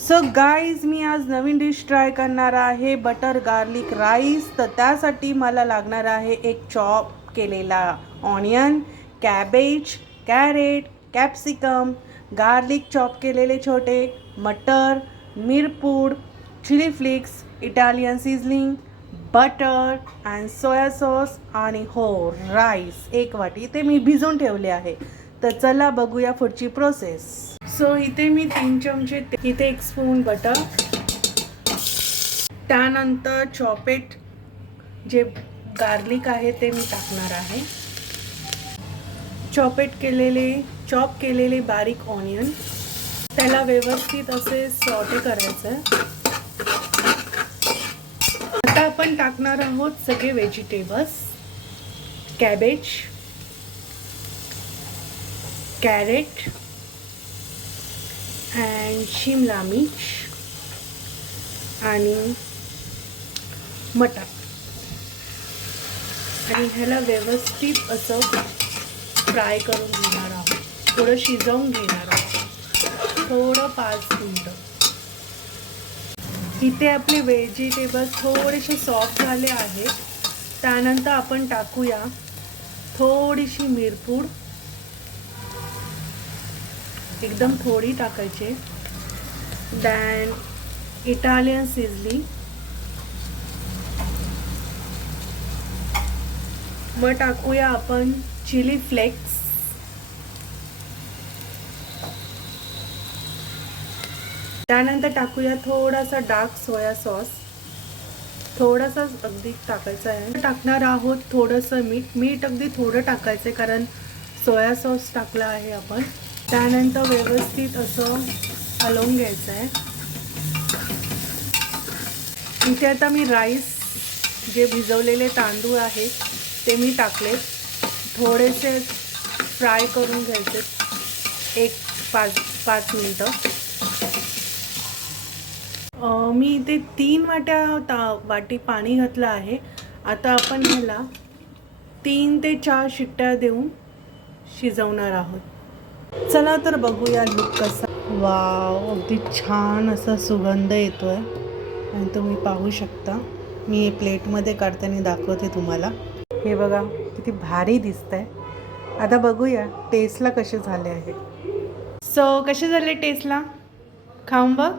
So guys, मी आज नवीन dish try करणार आहे, बटर गार्लिक राईस. तर त्यासाठी मला लागणार आहे एक चॉप केलेला onion, cabbage, carrot, capsicum, garlic chop केलेले छोटे, मटर, मिरपूड, chilli flakes, Italian seasoning, butter and soya sauce आणि हो राईस 1 वाटी. ते मी भिजवून ठेवले आहे. तर चला बघूया पुढची प्रोसेस. सो इथे मी 3 चमचे, इथे 1 स्पून बटर, त्यानंतर चॉपेट जे गार्लिक आहे ते मी टाकणार आहे, चॉप केलेले बारीक ऑनियन, त्याला व्यवस्थित असे सॉटे करायचं आहे. आता आपण टाकणार आहोत सगळे व्हेजिटेबल्स, कॅबेज, कॅरेट अँड शिमला मिर्च आणि मटर, आणि ह्याला व्यवस्थित असं फ्राय करून घेणार आहोत, थोडं शिजवून घेणार आहोत, थोडं 5 मिनटं. इथे आपले व्हेजिटेबल्स थोडेसे सॉफ्ट झाले आहेत. त्यानंतर आपण टाकूया थोडीशी मिरपूड, एकदम थोडी टाकायचे. दॅन इटालियन सीझनिंग, मग टाकूया आपण चिली फ्लेक्स, त्यानंतर टाकूया थोडासा डार्क सोया सॉस, थोडासा अगदी टाकायचा आहे. टाकणार आहोत थोडंसं मीठ अगदी थोडं टाकायचं आहे, कारण सोया सॉस टाकला आहे आपण. त्यानंतर व्यवस्थित असं हलवून घ्यायचं आहे. इथे आता मी राईस, जे भिजवलेले तांदूळ आहेत ते मी टाकले, थोडेसे फ्राय करून घ्यायचे 5 मिनटं. मी इथे 3 वाटी पाणी घातलं आहे. आता आपण ह्याला 3 ते 4 शिट्ट्या देऊन शिजवणार आहोत. चला तर बघूया लुक कसा. वाव, अगदी छान असा सुगंध येतोय आणि तुम्ही पाहू शकता. मी हे प्लेटमध्ये काढताना दाखवते तुम्हाला. हे बघा किती भारी दिसतंय. आता बघूया टेस्टला कसे झाले आहे. सो कसे झाले टेस्टला, खाऊन बघ.